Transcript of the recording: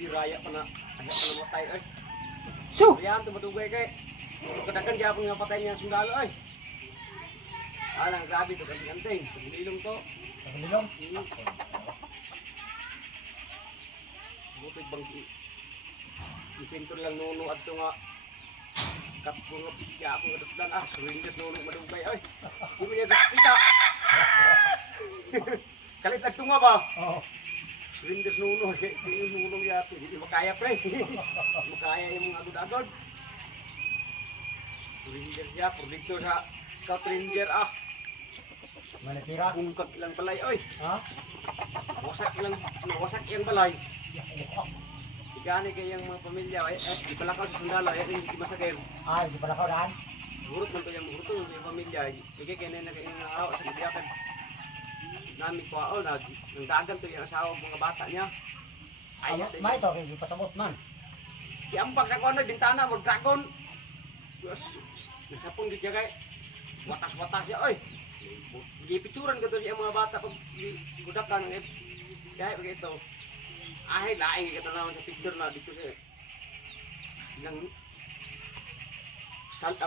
Di raya pa na. Kaya pa na matay ay. So, Ayan, tumatugay kay. Kadakan kaya po nga patay niya sundalo ay. Alang, grabe ito kasi kanting. Pagililong to. Pagililong? Buti bang ipinto lang nuno at ito nga kapungap kaya ako nga suringat nuno madugay ay. Hindi mo niya kita. Kalit ito nga ba? Oo. Suringat nuno. Hindi yung nuno yata. Hindi makaya pre. Makaya yung mga agod-agod. Ranger siya, produkto sa Scout Ranger Manatira? Bungkag ilang balay, oy. Ha? Wasak ilang balay. Igani kayang mga pamilya, di pala ka sa sundalo, hindi masakit. Ay, di pala ka daan? Hurot man to yung pamilya. Sige, kaya na naging awa sa kabiyakan. Nami ko, nangdagan to yung asawa mga bata niya. Ay, May ito, kaya pasabot man. Iambag sa kuwan, bintana, mag-dragon. Nasapong di kay watas-watas ya oy. Gipicturan ko to yung mga bata pag budakan ng kaya ito. Ay laing kita naman sa picture na dito sa nang salt